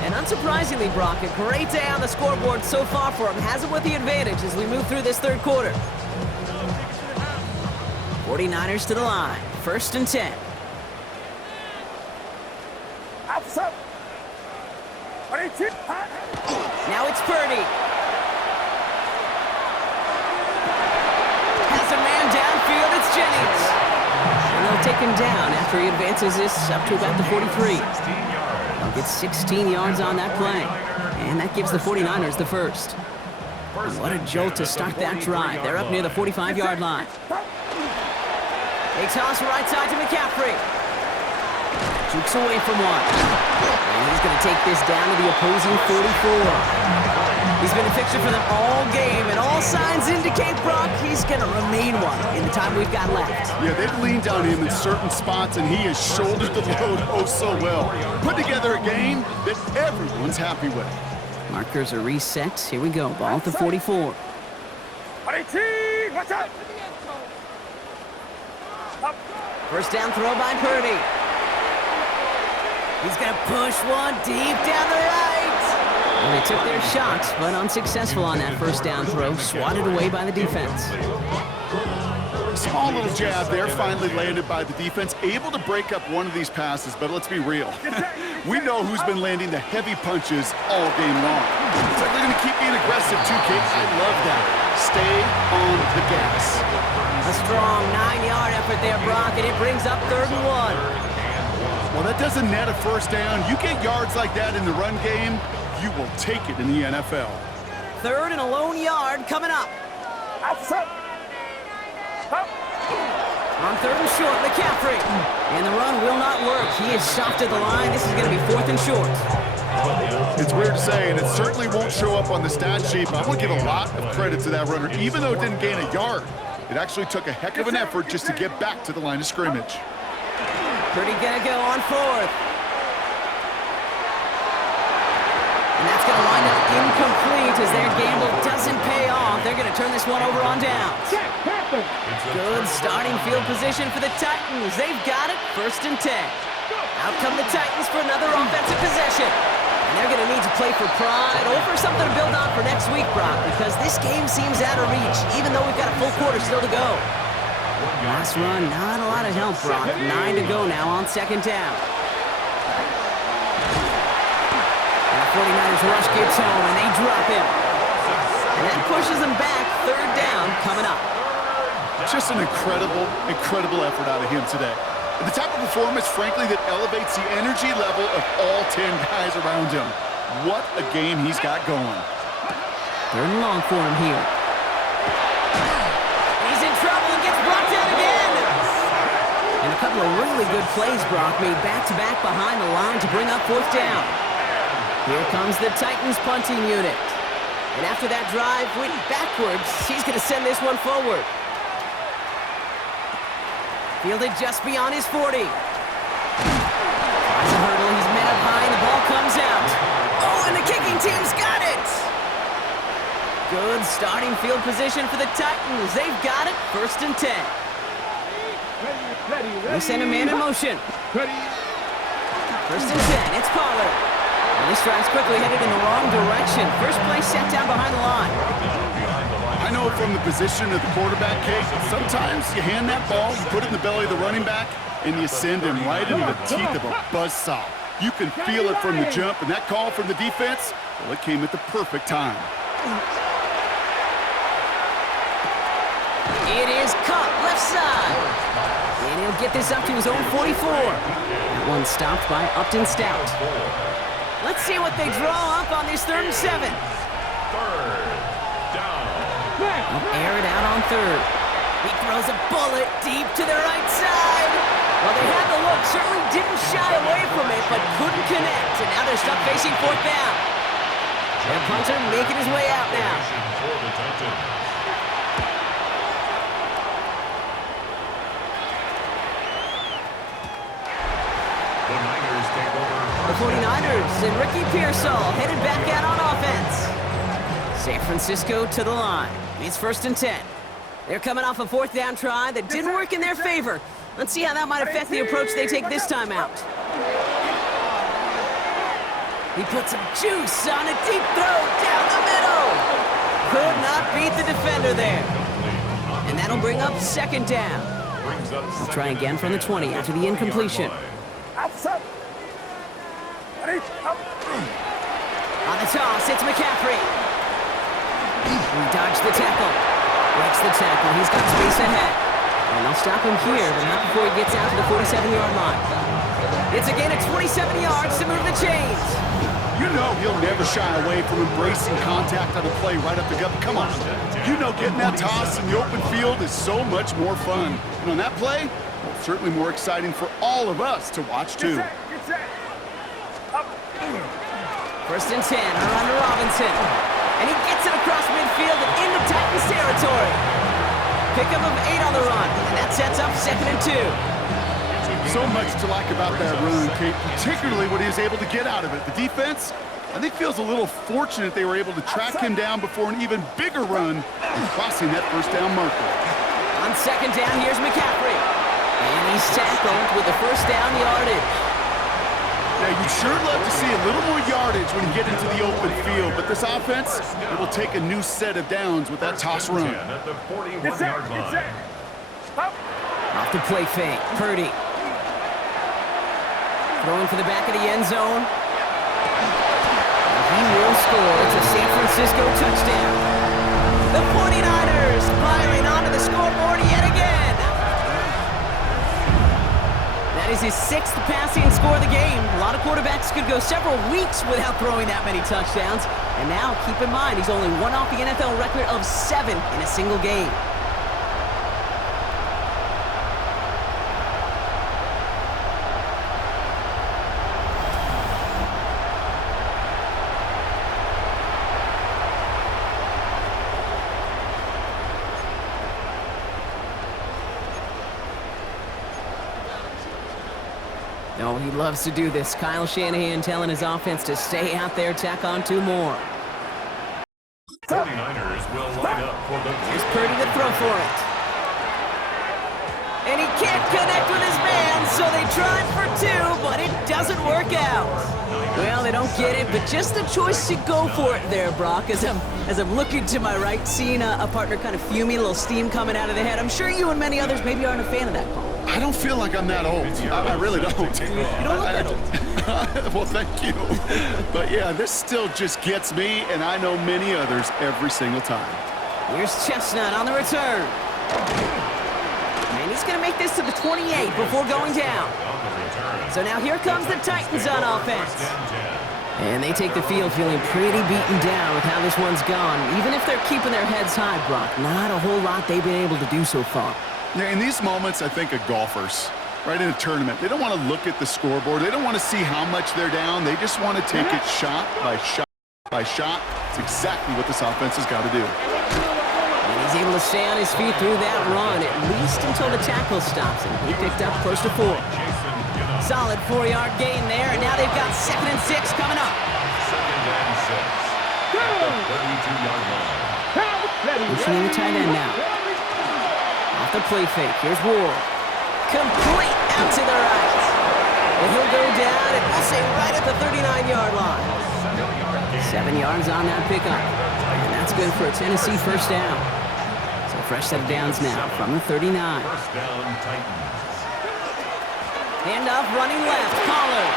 And unsurprisingly, Brock, a great day on the scoreboard so far for him. Has it with the advantage as we move through this third quarter. 49ers to the line. 1st and 10. Now it's Purdy. Has a man downfield. It's Jennings. And they'll take him down after he advances this up to about the 43. They'll get 16 yards on that play. And that gives the 49ers the first. And what a jolt to start that drive. They're up near the 45-yard line. They toss right side to McCaffrey. Jukes away from one. And he's going to take this down to the opposing 44. He's been a fixture for them all game, and all signs indicate, Brock, he's going to remain one in the time we've got left. Yeah, they've leaned on him in certain spots, and he has shouldered the load oh so well. Put together a game that everyone's happy with. Markers are reset. Here we go. Ball at the 44. Watch out. First down throw by Purdy. He's going to push one deep down the right. And they took their shots, but unsuccessful on that first down throw. Swatted away by the defense. Small little jab there, finally landed by the defense. Able to break up one of these passes, but let's be real. We know who's been landing the heavy punches all game long. So they're going to keep being aggressive too, Kate. I love that. Stay on the gas. A strong 9-yard effort there, Brock, and it brings up 3rd and 1. Well, that doesn't net a first down. You get yards like that in the run game, you will take it in the NFL. 3rd and a lone yard coming up. On 3rd and short, McCaffrey. And the run will not work. He is stopped at the line. This is going to be 4th and short. It's weird to say, and it certainly won't show up on the stat sheet, but I want to give a lot of credit to that runner. Even though it didn't gain a yard, it actually took a heck of an effort just to get back to the line of scrimmage. Purdy gonna go on 4th. And that's gonna wind up incomplete as their gamble doesn't pay off. They're gonna turn this one over on downs. Good starting field position for the Titans. They've got it. 1st and 10. Out come the Titans for another offensive possession. And they're gonna need to play for pride or for something to build on for next week, Brock, because this game seems out of reach, even though we've got a full quarter still to go. Last run, not a lot of help, Brock. 9 to go now on 2nd down. And the 49ers rush gets home, and they drop him. And that pushes them back. 3rd down coming up. Just an incredible, incredible effort out of him today. The type of performance, frankly, that elevates the energy level of all 10 guys around him. What a game he's got going. 3rd and long for him here. He's in trouble and gets brought down again. And a couple of really good plays, Brock, made back-to-back behind the line to bring up 4th down. Here comes the Titans punting unit. And after that drive went backwards, he's going to send this one forward. Fielded just beyond his 40. Tries a hurdle, he's met up high, and the ball comes out. Oh, and the kicking team's got it! Good starting field position for the Titans. They've got it. 1st and 10. They send a man in motion. 1st and 10. It's Pollard. And this drive's quickly headed in the wrong direction. First play set down behind the line. I know from the position of the quarterback, Kate, sometimes you hand that ball, you put it in the belly of the running back, and you send him right into the teeth of a buzzsaw. You can feel it from the jump, and that call from the defense, well, it came at the perfect time. It is caught left side. And he'll get this up to his own 44. That one stopped by Upton Stout. Let's see what they draw up on this 3rd and 7. They'll air it out on 3rd. He throws a bullet deep to the right side. Well, they had the look, certainly didn't shy away from it, but couldn't connect. And now they're stuck facing 4th down. Their punter making his way out now. The 49ers and Ricky Pearsall headed back out on offense. San Francisco to the line. It's 1st and 10. They're coming off a 4th down try that didn't work in their favor. Let's see how that might affect the approach they take this time out. He put some juice on a deep throw down the middle. Could not beat the defender there. And that'll bring up 2nd down. They'll try again from the 20 after the incompletion. On the toss, it's McCaffrey. He dodged the tackle. Breaks the tackle. He's got space ahead. And they'll stop him here, but not before he gets out to the 47-yard line. It's a gain of 27 yards to move the chains. You know he'll never shy away from embracing contact on a play right up the gut. Come on. You know getting that toss in the open field is so much more fun. And on that play, well, certainly more exciting for all of us to watch, too. 1st and 10, around to Robinson. And he gets it across midfield and into Titans territory. Pickup of 8 on the run, and that sets up 2nd and 2. So much to like about that run, Kate, particularly what he was able to get out of it. The defense, I think, feels a little fortunate they were able to track him down before an even bigger run and crossing that 1st down marker. On 2nd down, here's McCaffrey. And he's tackled with the 1st down yardage. Now, you'd sure love to see a little more yardage when you get into the open field, but this offense, it will take a new set of downs with that toss run. At the 41-yard line. Off the play fake, Purdy. Throwing for the back of the end zone. He will score. It's a San Francisco touchdown. The 49ers piling onto the scoreboard yet again. That is his 6th passing score of the game. A lot of quarterbacks could go several weeks without throwing that many touchdowns. And now, keep in mind, he's only one off the NFL record of 7 in a single game. Oh, he loves to do this. Kyle Shanahan telling his offense to stay out there, tack on 2 more. 49ers will line up for the... Here's Purdy to throw for it. And he can't connect with his man, so they tried for 2, but it doesn't work out. Well, they don't get it, but just the choice to go for it there, Brock, as I'm looking to my right, seeing a partner kind of fuming, a little steam coming out of the head. I'm sure you and many others maybe aren't a fan of that call. I don't feel like I'm that old. I really don't. You don't look that old. Well, thank you. But yeah, this still just gets me, and I know many others every single time. Here's Chestnut on the return. And he's going to make this to the 28 before going down. So now here comes the Titans on offense. And they take the field feeling pretty beaten down with how this one's gone. Even if they're keeping their heads high, Brock, not a whole lot they've been able to do so far. Yeah, in these moments, I think of golfers, right, in a tournament. They don't want to look at the scoreboard. They don't want to see how much they're down. They just want to take it shot by shot by shot. It's exactly what this offense has got to do. And he's able to stay on his feet through that run, at least until the tackle stops him. He picked up close to 4. Solid 4-yard gain there, and now they've got 2nd and 6 coming up. 2nd and 6. At the 32-yard line. Pushing in the tight end now. Off the play fake. Here's Ward. Complete out to the right. And he'll go down, and we'll say right at the 39-yard line. 7 yards on that pickup. And that's good for a Tennessee first down. So fresh set of downs now from the 39. First down, Titans. Handoff running left. Pollard.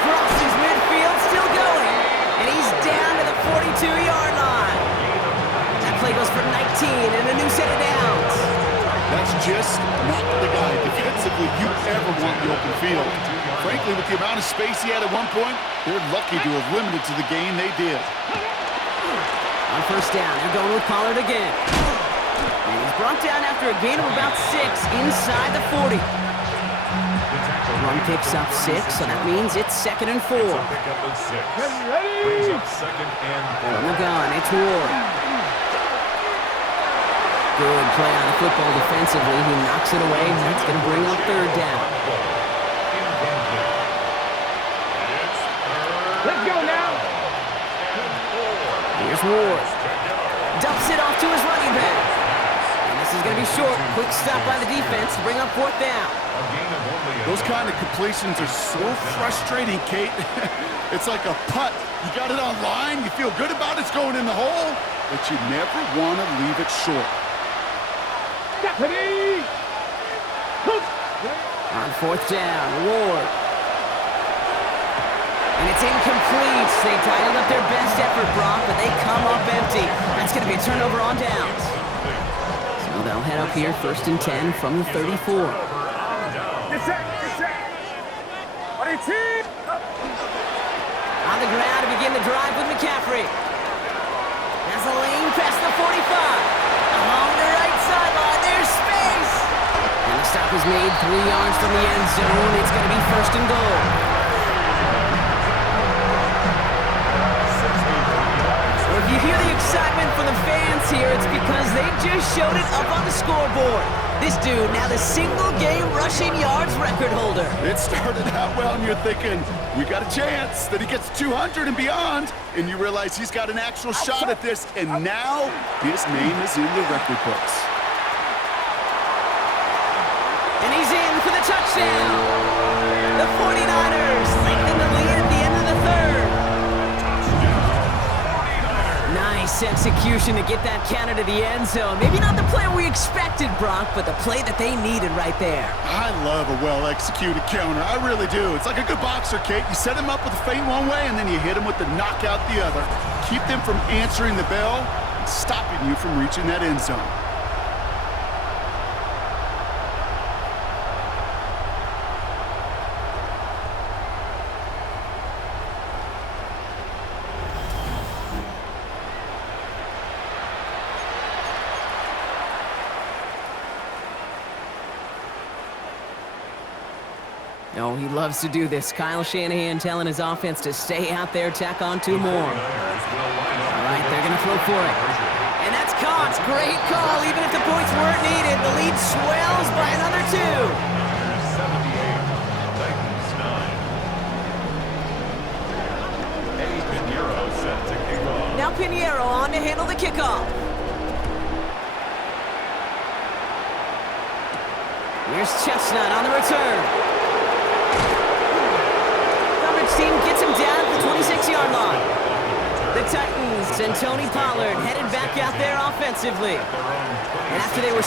Crosses midfield, still going. And he's down to the 42-yard line. That play goes for 19 and a new set of downs. That's just not the guy defensively you ever want in the open field. Frankly, with the amount of space he had at one point, they're lucky to have limited to the game they did. On first down, they're going with Pollard again. And he's brought down after a gain of about 6 inside the 40. Run picks up 6, so that means it's 2nd and 4. Pickup of 6. Brings up 2nd and 4. From the gun, it's Ward. Good play on the football defensively. He knocks it away, and that's going to bring up 3rd down. Let's go now. Here's Ward. Dumps it off to his running back. And this is going to be short. Quick stop by the defense to bring up 4th down. Those kind of completions are so frustrating, Kate. It's like a putt. You got it on line, you feel good about it's going in the hole, but you never want to leave it short. Deputy! On 4th down, Ward. And it's incomplete. They dialed up their best effort, Brock, but they come up empty. That's going to be a turnover on downs. So they'll head up here 1st and 10 from the 34. On the ground to begin the drive with McCaffrey. Has a lane past the 45. Along the right sideline, there's space. And the stop is made 3 yards from the end zone. It's going to be 1st and goal. So if you hear the excitement from the fans here, it's because they just showed it up on the scoreboard. This dude, now the single-game rushing yards record holder. It started out well, and you're thinking, we got a chance that he gets 200 and beyond, and you realize he's got an actual shot at this, and now his name is in the record books. And he's in for the touchdown. The 49ers lengthen the lead at the end of the 3rd. Nice execution to get that counter to the end zone. Maybe not the play we expected, Brock, but the play that they needed right there. I love a well-executed counter. I really do. It's like a good boxer, Kate. You set him up with a feint one way, and then you hit him with the knockout the other. Keep them from answering the bell and stopping you from reaching that end zone. Oh, he loves to do this. Kyle Shanahan telling his offense to stay out there, tack on 2 more. All right, they're going to throw for it. And that's caught. Great call. Even if the points weren't needed, the lead swells by another 2. Now Pinheiro on to handle the kickoff. Here's Chestnut on the return. Team gets him down at the 26-yard line. The Titans and Tony Pollard headed back out there offensively. And after they were